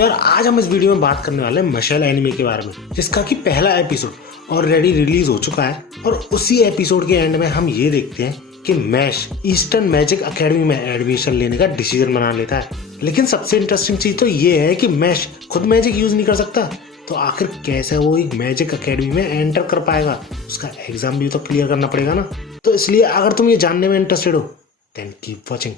तो यार आज हम इस वीडियो में बात करने वाले हैं मशल एनिमे के बारे में, जिसका कि पहला एपिसोड ऑलरेडी रिलीज हो चुका है। और उसी एपिसोड के एंड में हम ये देखते हैं कि मैश ईस्टर्न मैजिक एकेडमी में एडमिशन लेने का डिसीजन बना लेता है। लेकिन सबसे इंटरेस्टिंग चीज तो ये है कि मैश खुद मैजिक यूज नहीं कर सकता, तो आखिर कैसे वो एक मैजिक एकेडमी में एंटर कर पाएगा? उसका एग्जाम भी तो क्लियर करना पड़ेगा ना। तो इसलिए अगर तुम ये जानने में इंटरेस्टेड हो देन कीप वॉचिंग।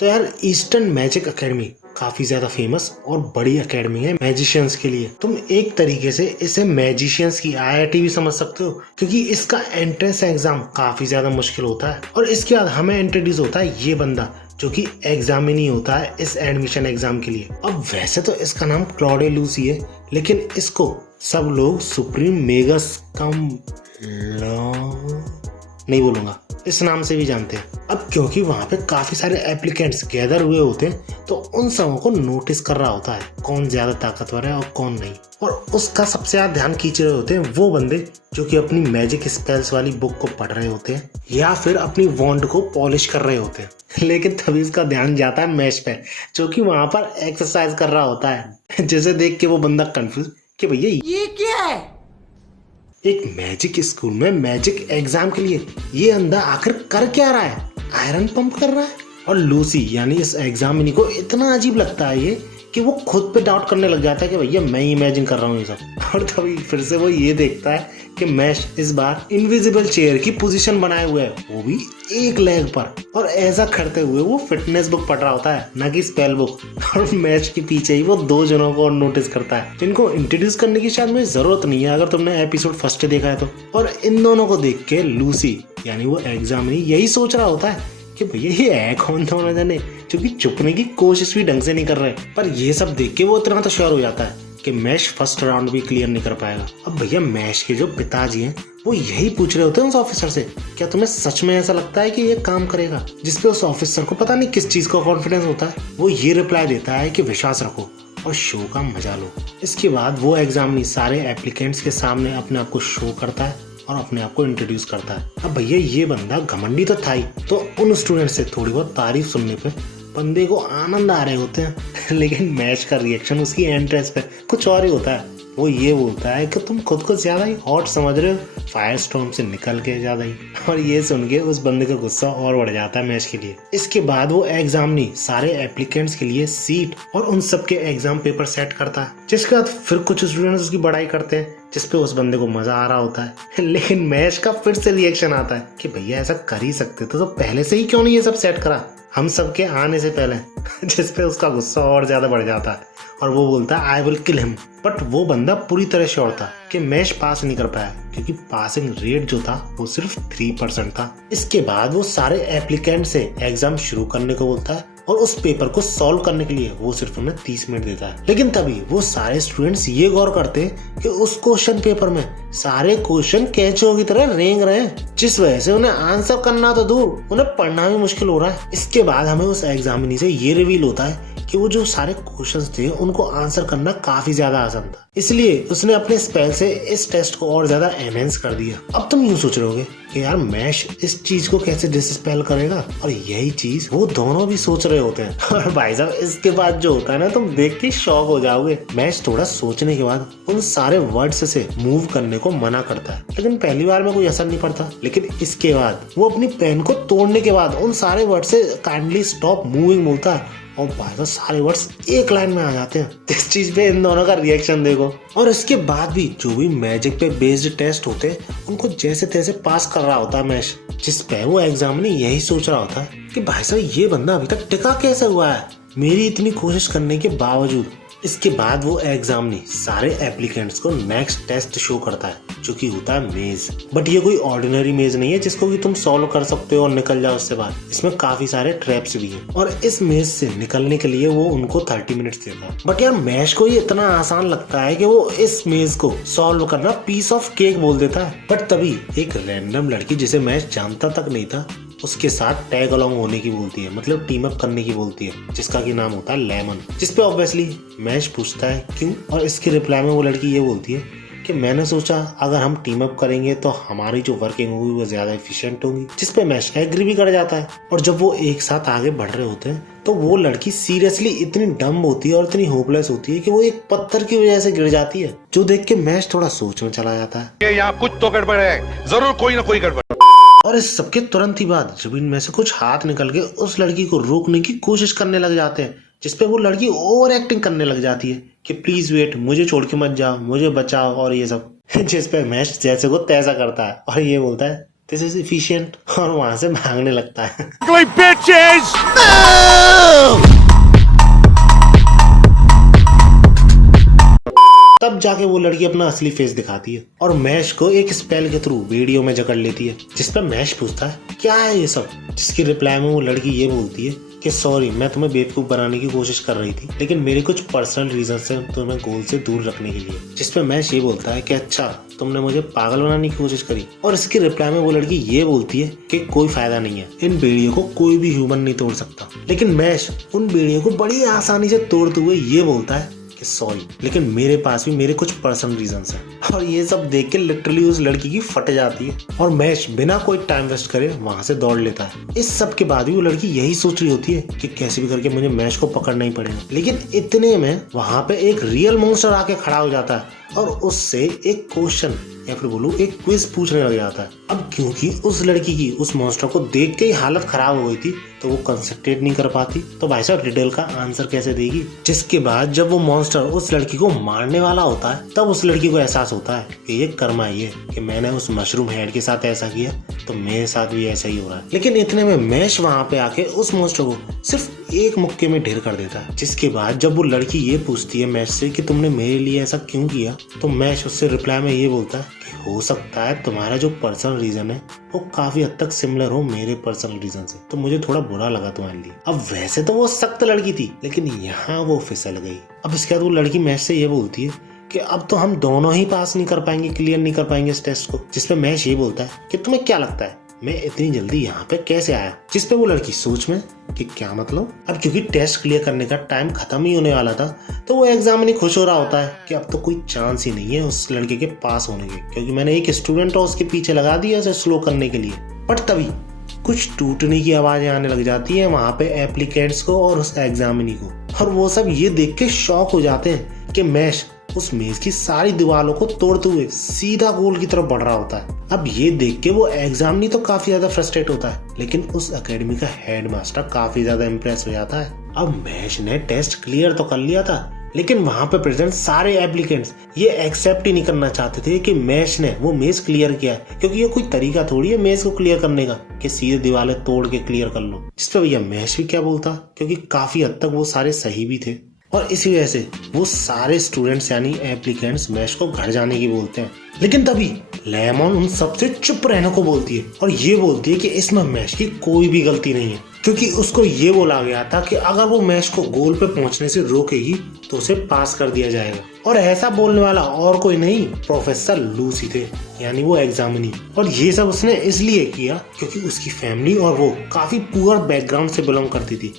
तो यार ईस्टर्न मैजिक एकेडमी काफी ज्यादा फेमस और बड़ी एकेडमी है मैजिशियंस के लिए। तुम एक तरीके से इसे मैजिशियंस की आईआईटी भी समझ सकते हो, क्योंकि इसका एंट्रेंस एग्जाम काफी ज्यादा मुश्किल होता है। और इसके बाद हमें इंट्रोड्यूस होता है ये बंदा जो कि एग्जामिनी होता है इस एडमिशन एग्जाम के लिए। अब वैसे तो इसका नाम क्लॉडे लूसी है, लेकिन इसको सब लोग सुप्रीम मेगस कम नहीं बोलूंगा, इस नाम से भी जानते हैं। अब क्योंकि वहाँ पे काफी सारे एप्लीकेंट्स गैदर हुए होते हैं, तो उन सबों को नोटिस कर रहा होता है कौन ज्यादा ताकतवर है और कौन नहीं। और उसका सबसे ज्यादा ध्यान खींच रहे होते हैं वो बंदे जो कि अपनी मैजिक स्पेल्स वाली बुक को पढ़ रहे होते हैं या फिर अपनी वॉन्ड को पॉलिश कर रहे होते हैं। लेकिन तभी उसका ध्यान जाता है मैश पे, जो कि वहाँ पर एक्सरसाइज कर रहा होता है। जिसे देख के वो बंदा कंफ्यूज कि भैया ये क्या है? एक मैजिक स्कूल में मैजिक एग्जाम के लिए ये अंधा आखिर कर क्या रहा है? आयरन पंप कर रहा है। और लूसी यानी इस एग्जामिनी को इतना अजीब लगता है ये कि वो खुद पे डाउट करने लग जाता है कि भैया मैं ही इमेजिन कर रहा हूँ ये सब। और तभी फिर से वो ये देखता है कि मैश इस बार इनविजिबल चेयर की पोजीशन बनाए हुए है, वो भी एक लेग पर। और ऐसा करते हुए वो फिटनेस बुक पढ़ रहा होता है, ना कि स्पेल बुक। और मैश के पीछे ही वो दो जनों को नोटिस करता है, जिनको इंट्रोड्यूस करने की शायद मुझे जरूरत नहीं है अगर तुमने एपिसोड फर्स्ट देखा है तो। और इन दोनों को देख के लूसी यानी वो एग्जामिनी यही सोच रहा होता है कि भैया ये है कौन दोनों जने जो कि छुपने की कोशिश भी ढंग से नहीं कर रहे। पर ये सब देख के वो इतना तो श्योर हो जाता है कि मैश फर्स्ट राउंड भी क्लियर नहीं कर पाएगा। अब भैया मैश के जो पिताजी हैं वो यही पूछ रहे होते हैं उस ऑफिसर से, क्या तुम्हें सच में ऐसा लगता है कि ये काम करेगा? जिसपे उस ऑफिसर को पता नहीं किस चीज का कॉन्फिडेंस होता है। वो ये रिप्लाई देता है कि विश्वास रखो और शो का मजा लो। इसके बाद वो एग्जामिनी सारे एप्लीकेंट्स के सामने अपने आप को शो करता है और अपने आप को इंट्रोड्यूस करता है। अब भैया ये बंदा घमंडी तो था ही, तो उन स्टूडेंट से थोड़ी बहुत तारीफ सुनने पे बंदे को आनंद आ रहे होते हैं। लेकिन मैश का रिएक्शन उसकी एंट्रेंस पे कुछ और ही होता है। वो ये बोलता है कि तुम खुद को ज्यादा ही हॉट समझ रहे हो, फायर स्टॉर्म से निकल के ज्यादा ही। और ये सुन के उस बंदे का गुस्सा और बढ़ जाता है मैश के लिए। इसके बाद वो एग्जामिनी सारे एप्लीकेंट्स के लिए सीट और उन सब के एग्जाम पेपर सेट करता है, जिसके बाद फिर कुछ स्टूडेंट्स उसकी बड़ाई करते हैं, जिसपे उस बंदे को मजा आ रहा होता है। लेकिन मैश का फिर से रिएक्शन आता है कि भैया ऐसा कर ही सकते थे तो पहले से ही क्यों नहीं ये सब सेट करा हम सब के आने से पहले। जिसपे उसका गुस्सा और ज्यादा बढ़ जाता है और वो बोलता है I will kill him. But वो बंदा पूरी तरह श्योर था कि मैश पास नहीं कर पाया, क्योंकि पासिंग रेट जो था वो सिर्फ 3% था। इसके बाद वो सारे एप्लीकेंट से एग्जाम शुरू करने को बोलता है और उस पेपर को सॉल्व करने के लिए वो सिर्फ उन्हें 30 मिनट देता है। लेकिन तभी वो सारे स्टूडेंट्स ये गौर करते हैं कि उस क्वेश्चन पेपर में सारे क्वेश्चन कैचों की तरह रेंग रहे हैं, जिस वजह से उन्हें आंसर करना तो दूर, उन्हें पढ़ना भी मुश्किल हो रहा है। इसके बाद हमें उस एग्जामिनी से ये रिवील होता है कि वो जो सारे क्वेश्चंस थे उनको आंसर करना काफी ज्यादा आसान था, इसलिए उसने अपने स्पेल से इस टेस्ट को और ज्यादा एनहेंस कर दिया। अब तुम यूं सोच रहे होगे कि यार मैश इस चीज को कैसे डिसस्पेल करेगा, और यही चीज वो दोनों भी सोच रहे होते हैं। और भाई साहब इसके बाद जो होता है ना, तुम देख के शॉक हो जाओगे। मैश थोड़ा सोचने के बाद उन सारे वर्ड्स से मूव करने को मना करता है, लेकिन पहली बार में कोई असर नहीं पड़ता। लेकिन इसके बाद वो अपनी पेन को तोड़ने के बाद उन सारे वर्ड से काइंडली स्टॉप मूविंग बोलता है, और भाई साहब सारे वर्ड्स एक लाइन में आ जाते हैं। इस चीज पे इन दोनों का रिएक्शन देखो। और इसके बाद भी जो भी मैजिक पे बेस्ड टेस्ट होते हैं उनको जैसे तैसे पास कर रहा होता है मैश, जिस पे वो एग्जामिनी यही सोच रहा होता है कि भाई साहब ये बंदा अभी तक टिका कैसे हुआ है मेरी इतनी कोशिश करने के बावजूद। इसके बाद वो एग्जामिनी सारे एप्लीकेंट्स को नेक्स्ट टेस्ट शो करता है, जो कि होता है मेज। बट ये कोई ऑर्डिनरी मेज नहीं है जिसको कि तुम सॉल्व कर सकते हो और निकल जाओ उससे बाहर। इसमें काफी सारे ट्रैप्स भी हैं और इस मेज से निकलने के लिए वो उनको 30 मिनट्स देता है। बट यार मैश को ये इतना आसान लगता है कि वो इस मेज को सॉल्व करना पीस ऑफ केक बोल देता है। बट तभी एक रैंडम लड़की जिसे मैश जानता तक नहीं था उसके साथ टैग अलोंग होने की बोलती है, मतलब टीम अप करने की बोलती है, जिसका की नाम होता है लेमन। जिसपे ऑब्वियसली मैश पूछता है क्यों, और इसके रिप्लाई में वो लड़की ये बोलती है कि मैंने सोचा अगर हम टीम अप करेंगे तो हमारी जो वर्किंग होगी वो ज्यादा एफिशिएंट होगी, जिस पे मैश एग्री भी कर जाता है। और जब वो एक साथ आगे बढ़ रहे होते हैं तो वो लड़की सीरियसली इतनी डम होती है और इतनी होपलेस होती है कि वो एक पत्थर की वजह से गिर जाती है, जो देख के मैश थोड़ा सोच में चला जाता है। यहाँ कुछ तो गड़बड़ है, जरूर कोई ना कोई गड़बड़। और इस सबके तुरंत ही बाद जमीन में से कुछ हाथ निकल के उस लड़की को रोकने की कोशिश करने लग जाते हैं, जिसपे वो लड़की ओवर एक्टिंग करने लग जाती है कि प्लीज वेट, मुझे छोड़ के मत जाओ, मुझे बचाओ और ये सब। जिसपे मैश जैसे को तैसा करता है और ये बोलता है दिस इज एफिशिएंट, और वहां से भागने लगता है। तब जाके वो लड़की अपना असली फेस दिखाती है और मैश को एक स्पेल के थ्रू वीडियो में जकड़ लेती है, जिस पर मैश पूछता है क्या है ये सब, जिसकी रिप्लाई में वो लड़की ये बोलती है कि सॉरी, मैं तुम्हें बेवकूफ बनाने की कोशिश कर रही थी, लेकिन मेरे कुछ पर्सनल रीजन से तुम्हें गोल से दूर रखने के लिए। जिस पे मैश ये बोलता है कि अच्छा, तुमने मुझे पागल बनाने की कोशिश करी। और इसकी रिप्लाई में वो लड़की ये बोलती है कि कोई फायदा नहीं है, इन बेड़ियों को कोई भी ह्यूमन नहीं तोड़ सकता। लेकिन मैश उन बेड़ियों को बड़ी आसानी से तोड़ते हुए ये बोलता है कि सॉरी, लेकिन मेरे पास भी मेरे कुछ पर्सनल रीजंस हैं। और ये सब देख के लिटरली उस लड़की की फट जाती है और मैश बिना कोई टाइम वेस्ट करे वहां से दौड़ लेता है। इस सब के बाद भी वो लड़की यही सोच रही होती है कि कैसे भी करके मुझे मैश को पकड़ना ही पड़ेगा। लेकिन इतने में वहां पे एक रियल मॉन्स्टर आके खड़ा हो जाता है और उससे एक क्वेश्चन या फिर बोलूं एक क्विज पूछने लग जाता है। अब क्योंकि उस लड़की की उस मॉन्स्टर को देख के ही हालत खराब हो गई थी, तो वो कंसंट्रेट नहीं कर पाती, तो भाई साहब रिडल का आंसर कैसे देगी। जिसके बाद जब वो मॉन्स्टर उस लड़की को मारने वाला होता है, तब उस लड़की को एहसास होता है कि ये कर्मा ही है कि मैंने उस मशरूम हेड के साथ ऐसा किया, तो मेरे साथ भी ऐसा ही हो रहा है। लेकिन इतने में मैश वहां पे आके उस मॉन्स्टर को सिर्फ एक मुक्के में ढेर कर देता है। जिसके बाद जब वो लड़की ये पूछती है मैश से कि तुमने मेरे लिए ऐसा क्यों किया, तो मैश उससे रिप्लाई में ये बोलता है कि हो सकता है तुम्हारा जो पर्सनल रीजन है वो काफी हद तक सिमिलर हो मेरे पर्सनल रीजन से, तो मुझे थोड़ा बुरा लगा तुम्हारे लिए। अब वैसे तो वो सख्त लड़की थी, लेकिन यहाँ वो फिसल गई। अब इसके बाद वो लड़की मैश से ये बोलती है कि अब तो हम दोनों ही पास नहीं कर पाएंगे, क्लियर नहीं कर पाएंगे इस टेस्ट को। जिसपे मैश ये बोलता है कि तुम्हें क्या लगता है मैं इतनी जल्दी यहाँ पे कैसे आया। जिसपे वो लड़की सोच में कि क्या मतलब। अब क्योंकि टेस्ट क्लियर करने का टाइम खत्म ही होने वाला था, तो वो एग्जामिनी खुश हो रहा होता है कि अब तो कोई चांस ही नहीं है उस लड़के के पास होने के, क्योंकि मैंने एक स्टूडेंट और उसके पीछे लगा दिया उसे स्लो करने के लिए। बट तभी कुछ टूटने की आवाजें आने लग जाती है वहां पे एप्लीकेंट्स को और उस एग्जामिनी को, और वो सब ये देख के शॉक हो जाते हैं कि मैश उस मेज की सारी दीवारों को तोड़ते हुए सीधा गोल की तरफ बढ़ रहा होता है। अब ये देख के वो एग्जामिनी तो काफी ज्यादा फ्रस्ट्रेट होता है, लेकिन उस एकेडमी का हेडमास्टर काफी ज्यादा इम्प्रेस हो जाता है। अब मैश ने टेस्ट क्लियर तो कर लिया था, लेकिन वहां पे प्रेजेंट सारे एप्लीकेंट्स ये एक्सेप्ट ही नहीं करना चाहते थे कि मैश ने वो मेज क्लियर किया है, क्योंकि ये कोई तरीका थोड़ी है मेज को क्लियर करने का कि सीधे दीवारें तोड़ के क्लियर कर लो। जिसपे भैया मैश भी क्या बोलता, क्योंकि काफी हद तक वो सारे सही भी थे, और इसी वजह से वो सारे स्टूडेंट्स यानी एप्लीकेंट्स मैश को घर जाने की बोलते हैं। लेकिन तभी लेमन उन सबसे चुप रहने को बोलती है और ये बोलती है कि इसमें मैश की कोई भी गलती नहीं है, क्योंकि उसको ये बोला गया था कि अगर वो मैश को गोल पे पहुंचने से रोकेगी तो उसे पास कर दिया जाएगा। और ऐसा बोलने वाला और कोई नहीं, प्रोफेसर लूसी थे, यानी वो एग्जामिनी। और ये सब उसने इसलिए किया क्योंकि उसकी फैमिली और वो काफी पुअर बैकग्राउंड से बिलोंग करती थी,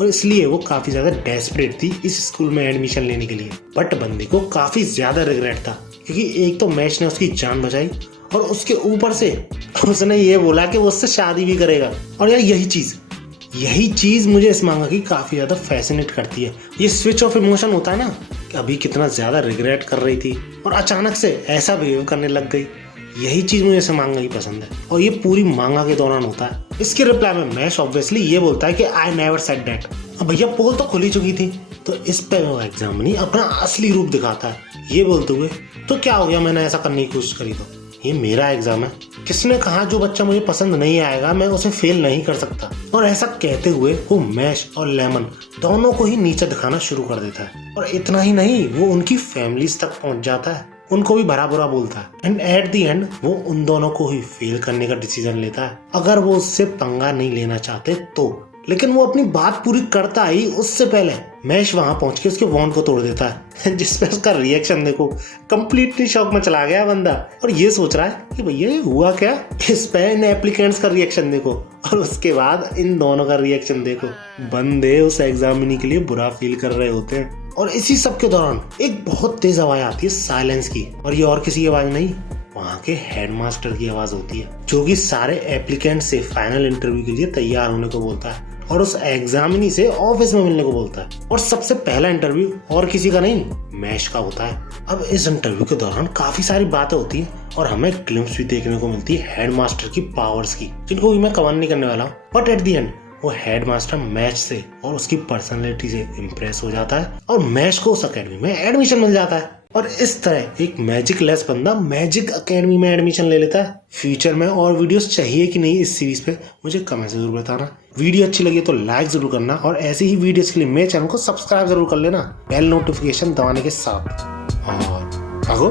और इसलिए वो काफी ज्यादा डेस्परेट थी इस स्कूल में एडमिशन लेने के लिए। बट बंदे को काफी ज्यादा रिग्रेट था, क्योंकि एक तो मैश ने उसकी जान बचाई और उसके ऊपर से उसने ये बोला कि वो उससे शादी भी करेगा। और यार यही चीज मुझे इस मांगा की काफी ज्यादा फैसिनेट करती है। ये स्विच ऑफ इमोशन होता है ना, कि अभी कितना ज्यादा रिग्रेट कर रही थी और अचानक से ऐसा बिहेव करने लग गई, यही चीज मुझे इसे मांगा ही पसंद है। और ये पूरी मांगा के दौरान होता है। इसके रिप्लाई में मैश ऑब्वियसली ये बोलता है कि आई नेवर सेड दैट। अब भैया पोल तो खुली चुकी थी, तो इस पे वो एग्जामिनी अपना असली रूप दिखाता है, ये बोलते हुए तो क्या हो गया मैंने ऐसा करने की कोशिश करी तो, ये मेरा एग्जाम है, किसने कहा जो बच्चा मुझे पसंद नहीं आएगा मैं उसे फेल नहीं कर सकता। और ऐसा कहते हुए वो मैश और लेमन दोनों को ही नीचे दिखाना शुरू कर देता है। और इतना ही नहीं, वो उनकी फैमिलीज तक पहुंच जाता है, उनको भी भरा बुरा बोलता है, एंड एट द एंड वो उन दोनों को ही फेल करने का डिसीजन लेता है, अगर वो उससे पंगा नहीं लेना चाहते तो। लेकिन वो अपनी बात पूरी करता ही उससे पहले मैश वहां पहुंच के उसके वॉन्ड को तोड़ देता है, जिसपे उसका रिएक्शन देखो, कंप्लीटली शॉक में चला गया बंदा, और ये सोच रहा है कि भैया ये हुआ क्या। इस पे इन एप्लीकेंट्स का रिएक्शन देखो और उसके बाद इन दोनों का रिएक्शन देखो। बंदे उस एग्जामिनी के लिए बुरा फील कर रहे होते हैं और इसी सब के दौरान एक बहुत तेज आवाज आती है साइलेंस की, और ये और किसी की आवाज नहीं, वहाँ के हेडमास्टर की आवाज होती है, जो कि सारे एप्लीकेंट से फाइनल इंटरव्यू के लिए तैयार होने को बोलता है और उस एग्जामिनी से ऑफिस में मिलने को बोलता है। और सबसे पहला इंटरव्यू और किसी का नहीं, मैश का होता है। अब इस इंटरव्यू के दौरान काफी सारी बातें होती हैं और हमें ग्लिम्स भी देखने को मिलती है हेडमास्टर की पावर्स की, जिनको भी मैं कवर नहीं करने वाला हूँ। बट एट द एंड वो हेडमास्टर मैच से और उसकी पर्सनैलिटी से इम्प्रेस हो जाता है और मैच को उस अकेडमी में एडमिशन मिल जाता है। और इस तरह एक मैजिक लेस बंदा मैजिक अकेडमी में एडमिशन ले लेता है। फ्यूचर में और वीडियोस चाहिए कि नहीं इस सीरीज पे, मुझे कमेंट जरूर बताना। वीडियो अच्छी लगी तो लाइक जरूर करना और ऐसे ही वीडियोस के लिए मेरे चैनल को सब्सक्राइब जरूर कर लेना, बेल नोटिफिकेशन दबाने के साथ। और आगो